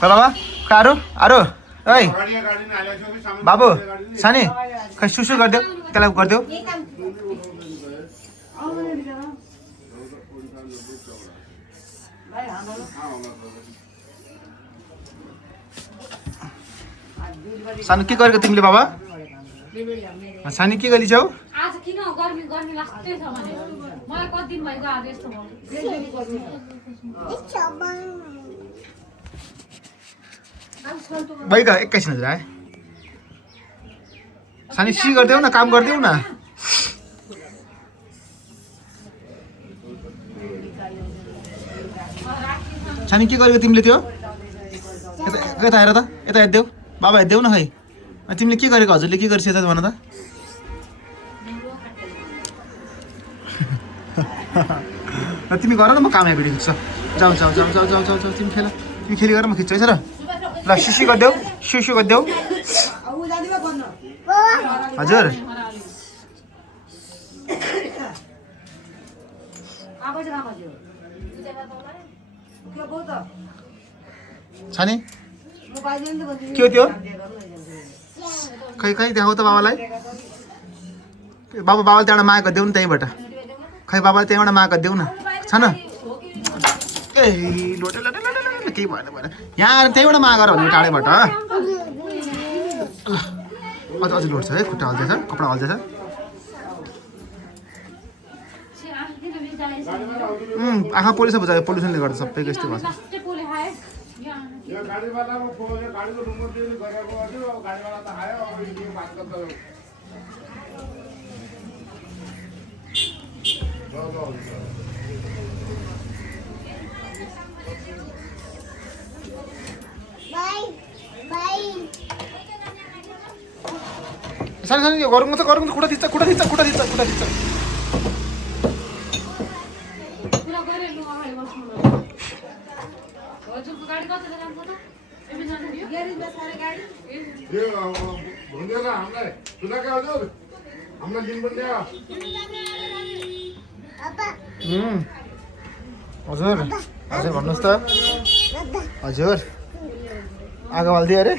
खै बाबा खै आरो ओइ बाबु सानी खै सुसु गरिदेऊ त्यसलाई गरिदेऊ सानो के गरेको तिमीले बाबा सानी के गरिछौ आज किन गर्मी गर्मी लाग्दै छ भने मलाई कति दिन भइगयो आज यस्तो भयो भइगयो एकैछिन हजुर आए सानी सी गरिदेऊ न काम गरिदेऊ न सानी के गरेको तिमीले त्यो यता हेर त यता हेरिदेऊ बाबा हेरिदेऊ न खै तिमीले के गरेको हजुरले के गरिस् यता भन त तिमी गर न म काम भिडियो खिच्छ जाऊ जाऊ जाऊ जाऊ जाऊ जाऊ जाऊ तिमी खेली गर म खिच्छु है र ल सिसी गरिदेऊ सिसु गरिदेऊ हजुर सानी के हो त्यो खै खै देखाऊ त बाबालाई बाबाले त्यहाँबाट माग देऊ न त्यहीँबाट खै बाबाले त्यहीँबाट माग देऊ न छ न ए लोटे लोटे लोटे केही भएन यहाँ त्यहीँबाट माग भने टाढैबाट अझ अझ लोट छ है खुट्टा हल्दैछ कपडा हल्दैछ आँखा पोलिस बुझायो पोल्युसनले गर्दा सबैको यस्तो भएको छ सानी सानी गरौँ त खुट्टा थिच्छ कुरा गरेँ लु अगाडि बस्नु हजुरको गाडी कति जान्छ त एबे जानु दियो ग्यारेजमा सारे गाडी यो भन्दैन हामीलाई सुना के हजुर हामीलाई दिन पनि हजुर हजुर भन्नुहोस् त हजुर आगो हालिदियो अरे